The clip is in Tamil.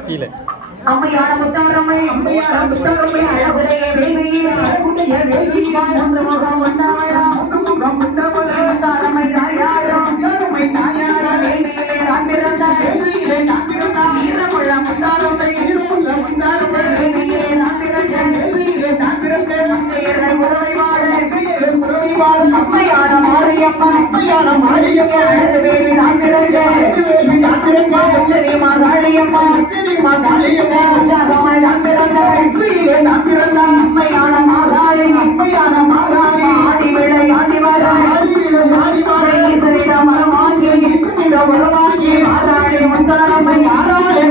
கீழே. அம்மையான முத்தாரம்மை அம்மையான முத்தாரம்மை அழகுடைய தேவியே அழகுடைய தேவியே முகம் முகம் முத்தாரம்மை முத்தாரம்மை நான் நான் ஈரமுள்ள முத்தாரம்மை ஈரமுள்ள முத்தாரம்மை நான் நான் மங்கையரை உறவை வாழ உறவை அம்மையான மாரியம்மா அம்மையான மாரியம்மா அழகு தேவி நான் தேவி நான் அம்மா அச்சனியம்மா தாலியம்மா உற்சாகமாய் நான் பிறந்தாய் வெற்றியிலே நான் பிறந்தான் நம்மையான மாதாரி நம்மையான மாதாரி ஆடி விளை ஆடி மாதாரி ஆடி விளை ஆடி மாதாரி சரிதா மரமாகி நிற்குமிட உரமாகி மாதாரி முந்தாரம்மை யாராலே